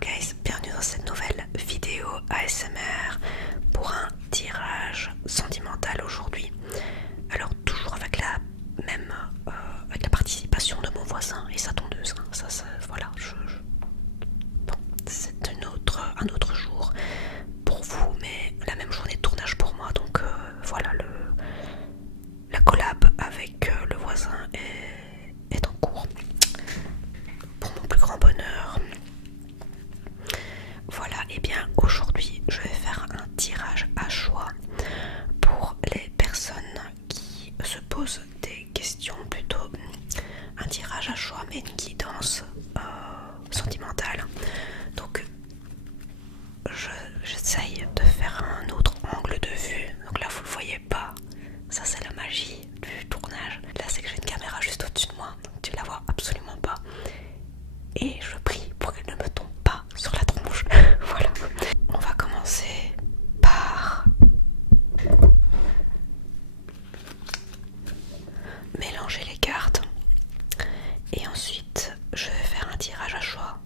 guys, bienvenue dans cette nouvelle vidéo ASMR pour un tirage sentimental aujourd'hui. Alors toujours avec la même avec la participation de mon voisin et sa tondeuse. Voilà, bon, c'est un autre jour pour vous, mais la même journée de tournage pour moi. Donc voilà, la collab avec le voisin est en cours. Pour mon plus grand bonheur. Voilà, et bien aujourd'hui je vais faire un tirage à choix pour les personnes qui se posent des questions, plutôt un tirage à choix mais une guidance sentimentale. Donc j'essaye de faire un autre angle de vue. Donc là vous le voyez pas, ça c'est la magie du tournage. Là c'est que j'ai une caméra juste au-dessus de moi, donc tu la vois absolument pas. Et je prie pour qu'elle ne me tombe pas sur la tronche. Voilà. On va commencer par mélanger les cartes. Et ensuite, je vais faire un tirage à choix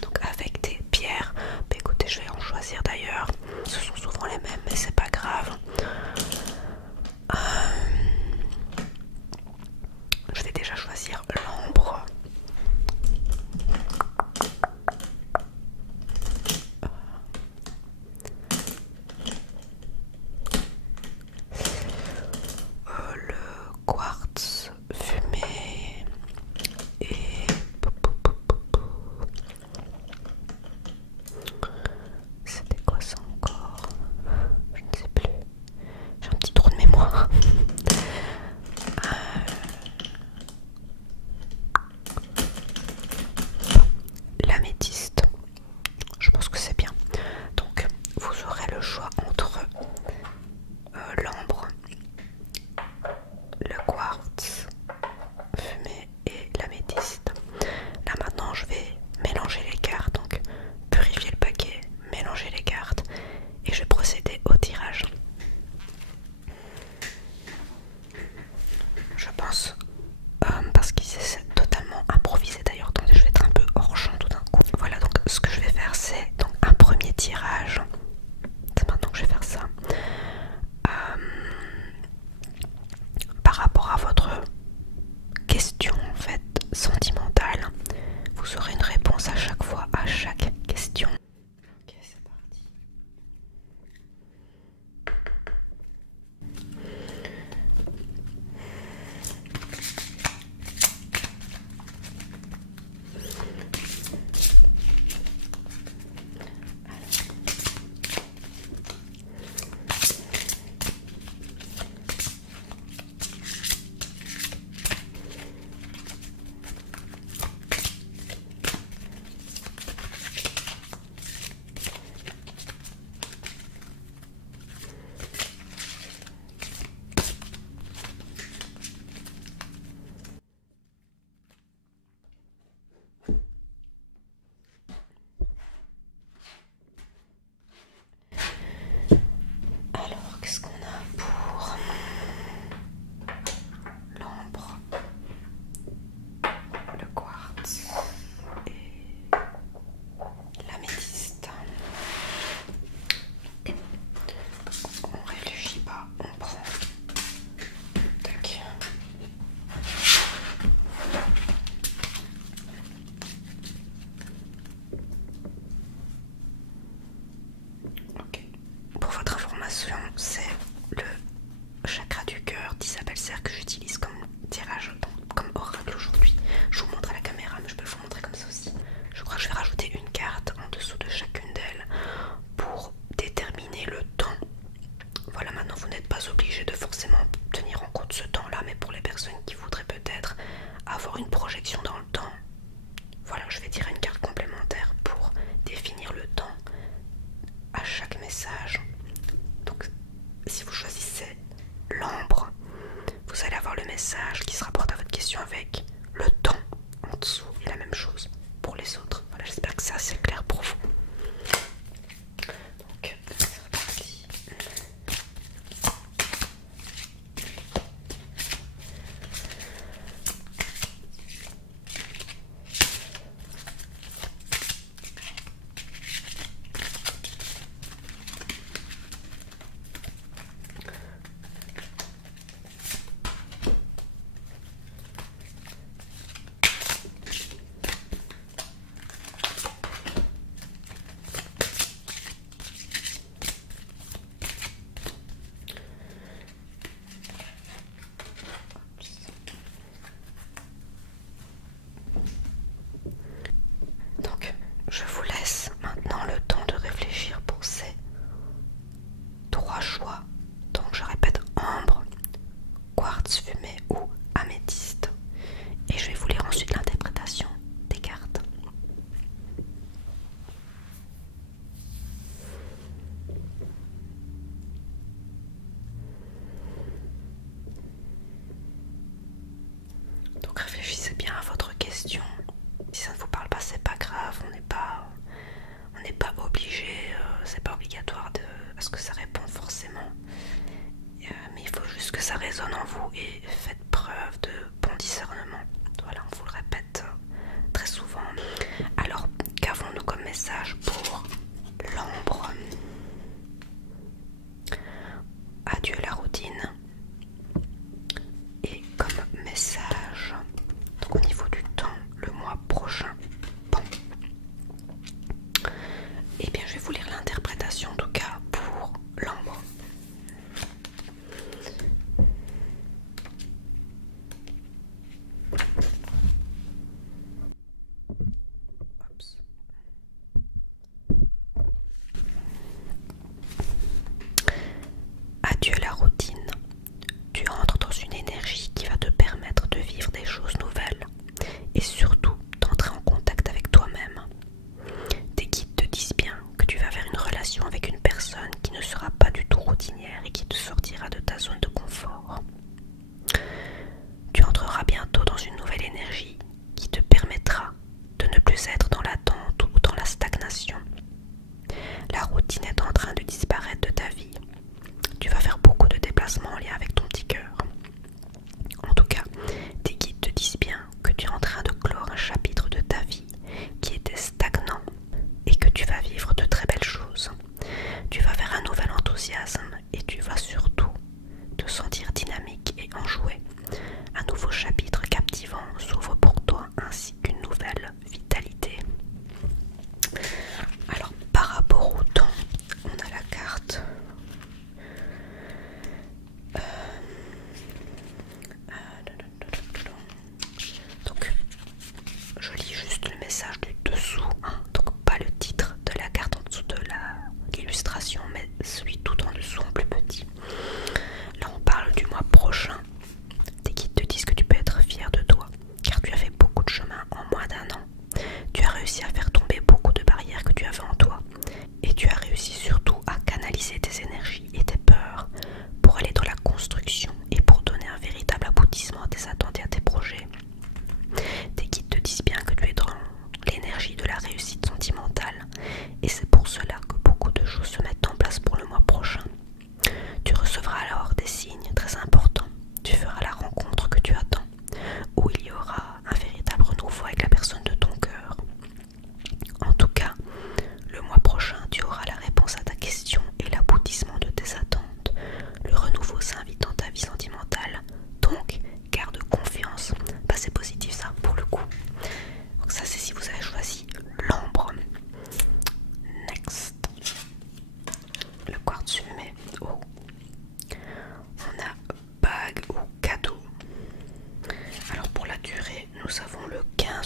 donc avec des pierres. Bah, écoutez, je vais en choisir d'ailleurs. Ce sont souvent les mêmes, mais c'est pas grave. Je vais déjà choisir l'ambre. Le quartz fumé et c'était quoi ça encore? Je ne sais plus. J'ai un petit trou de mémoire. L'améthyste. Je pense que c'est bien. Donc vous aurez le choix entre l'ambre, le quartz fumé et l'améthyste. Là maintenant je vais mélanger les cartes, donc purifier le paquet, mélanger les cartes et je vais procéder au tirage. Je pense parce qu'il s'est totalement improvisé d'ailleurs. Attendez, je vais être un peu hors champ tout d'un coup. Voilà, donc ce que je vais faire c'est donc un premier tirage. C'est maintenant que je vais faire ça. Par rapport à votre question en fait sentimentale, vous aurez une réponse à chaque fois à chaque question. Ok, c'est parti. Alors, qu'est-ce qu'on a pour l'ambre, le quartz et l'améthyste? On réfléchit pas, on prend. Tac. Ok. Pour votre information, c'est le chakra du cœur d'Isabelle Serre que j'utilise comme tirage, comme oracle aujourd'hui. Je vous montre à la caméra, mais je peux vous montrer comme ça aussi. Je crois que je vais rajouter une carte en dessous de chacune d'elles pour déterminer le temps. Voilà, maintenant vous n'êtes pas obligé de forcément tenir en compte ce temps-là, mais pour les personnes qui voudraient peut-être avoir une projection dans le temps, voilà, je vais tirer une carte complémentaire pour définir le temps à chaque message. Donc si vous choisissez l'ambre, vous allez avoir le message qui se rapporte à votre question avec le temps en dessous et la même chose pour les autres. Voilà, j'espère que c'est assez clair pour vous. Donc c'est reparti.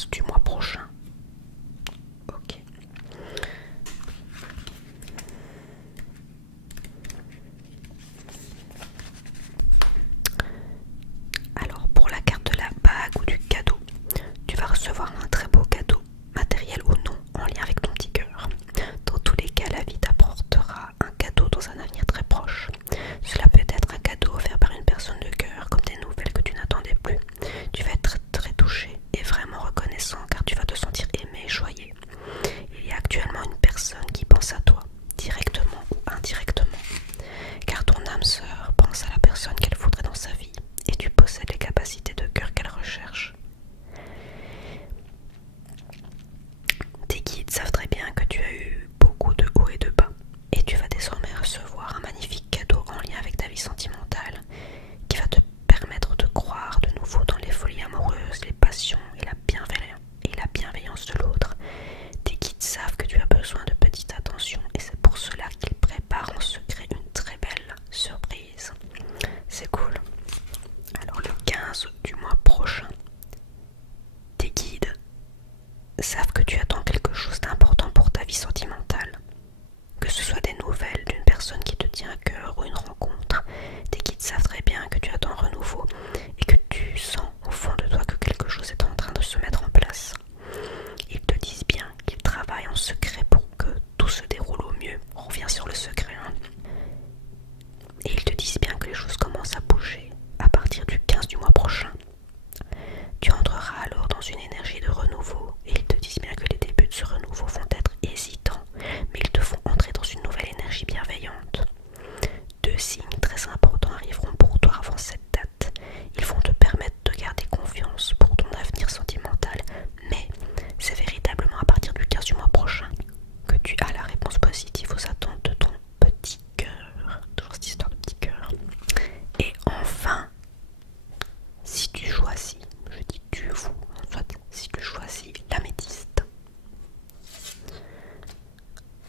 15 du mois prochain. Ok. Alors pour la carte de la bague ou du cadeau, tu vas recevoir un très beau cadeau, matériel ou non, en lien avec ton petit cœur. Dans tous les cas, la vie t'apportera un cadeau dans un avenir très proche. Cela peut être un cadeau offert par une personne de cœur, comme des nouvelles que tu n'attendais plus. Tu vas être très touché et vraiment reconnaissant car tu vas te sentir aimé et choyé. Il y a actuellement une personne qui pense à toi, directement ou indirectement, car ton âme sœur pense à la personne qu'elle voudrait dans sa vie et tu possèdes les capacités de cœur qu'elle recherche. Tes guides savent très bien que tu as eu beaucoup de hauts et de bas et tu vas désormais recevoir un magnifique cadeau en lien avec ta vie sentimentale qui va te permettre de croire de nouveau dans les folies amoureuses, les passions et la bienveillance de l'autre. Tes guides savent que tu as besoin de petites attentions et c'est pour cela qu'ils préparent en secret une très belle surprise. C'est cool. Alors le 15 du mois prochain, tes guides savent que tu attends quelque chose d'important pour ta vie sentimentale. Que ce soit des nouvelles d'une personne qui te tient à cœur ou une rencontre, tes guides savent très bien que tu attends un renouveau et que tu sens au fond de toi que quelque chose est en train de se mettre en place. Ils te disent bien qu'ils travaillent en secret pour que tout se déroule au mieux. On revient sur le secret, hein. Et ils te disent bien que les choses commencent à bouger à partir du 15 du mois prochain. Tu entreras alors dans une énergie de renouveau et ils te disent bien que les débuts de ce renouveau vont être hésitants, mais ils te font entrer dans une nouvelle énergie bienveillante. Deux signes très importants arriveront pour toi avant cette date. Ils vont te permettre de garder confiance pour ton avenir sentimental, mais c'est véritablement à partir du 15 du mois prochain que tu as la réponse positive aux attentes de ton petit cœur. Toujours cette histoire de petit cœur. Et enfin, si tu choisis, je dis tu, vous, soit si tu choisis l'améthyste,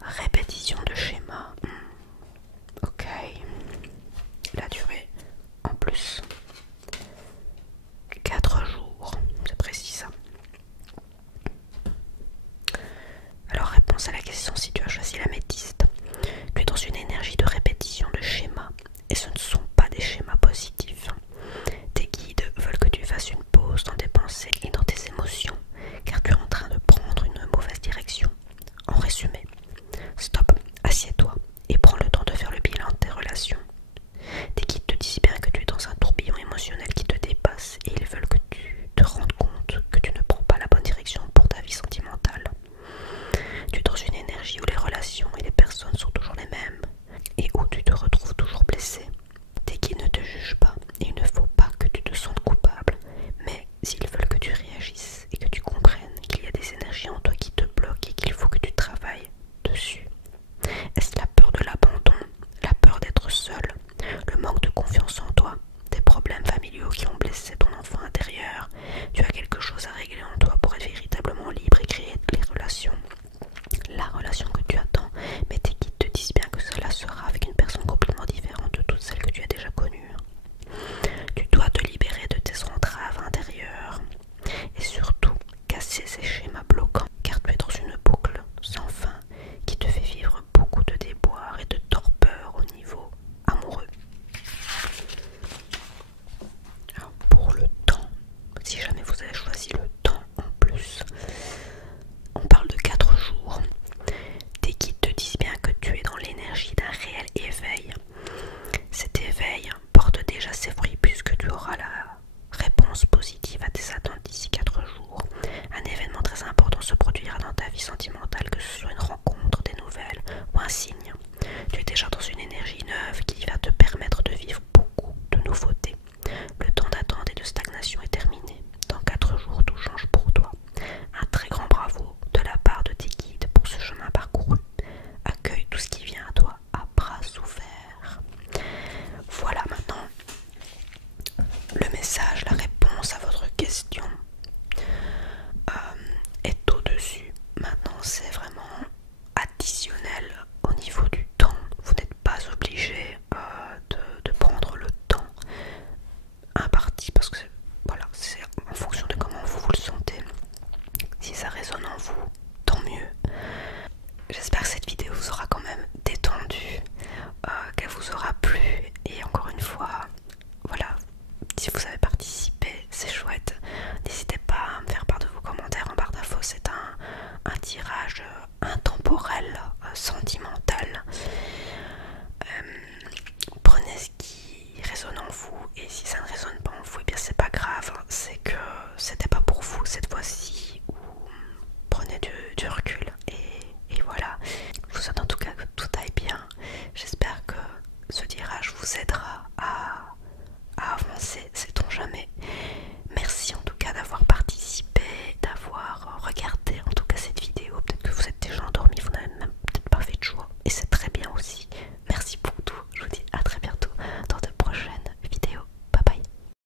répétition de schéma, ok, la durée en plus, 4 jours, c'est précis ça. Alors réponse à la question si tu as choisi l'améthyste, tu es dans une énergie de répétition de schéma et ce ne sont pas des schémas positifs. Tes guides veulent que tu fasses une pause dans tes pensées et dans tes émotions, car tu es en train de prendre une mauvaise direction. En résumé, stop, assieds-toi et prends le temps de faire le bilan de tes relations. Tes guides te disent bien que tu es dans un tourbillon émotionnel qui te dépasse et ils veulent que tu te rendes compte que tu ne prends pas la bonne direction pour ta vie sentimentale. Tu es dans une énergie où les relations et les personnes sont toujours les mêmes et où tu te retrouves toujours blessé. Tes guides ne te jugent pas et il ne faut pas que tu te sentes coupable, mais s'ils veulent que tu réagisses et que tu comprennes qu'il y a des énergies en toi qui te bloquent et qu'il faut que tu travailles dessus. Est-ce la peur de l'abandon, la peur d'être seul, le manque de confiance en toi, des problèmes familiaux qui ont blessé ton enfant intérieur? Tu as quelque chose à régler en toi pour être véritablement libre et créer les relations. La relation que tu attends, mais tes guides te disent bien que cela sera avec une personne complètement différente de toutes celles que tu as déjà connues. Tu dois te libérer de tes entraves intérieures et surtout casser ces schémas bloquants, car tu es dans une boucle sans fin qui te fait vivre beaucoup de déboires et de torpeur au niveau amoureux. Alors pour le temps, si jamais vous avez choisi le temps en plus, on parle de 4 jours. Tes guides te disent bien que tu es dans l'énergie d'un réel éveil. Cet éveil porte déjà ses fruits puisque tu auras la réponse positive à tes attentes d'ici 4 jours. Un événement très important se produira dans ta vie sentimentale, que ce soit une rencontre, des nouvelles ou un signe. Tu es déjà dans une énergie neuve qui va te permettre de vivre beaucoup de nouveautés. Le temps d'attente et de stagnation est terminé. Dans 4 jours, tout change pour toi. Un très grand bravo de la part de tes guides pour ce chemin parcouru. Accueille tout ce qui vient à toi à bras ouverts. Voilà maintenant le message, la réponse à votre question est au-dessus. Maintenant c'est Si ça résonne en vous, tant mieux. J'espère que cette vidéo vous aura quand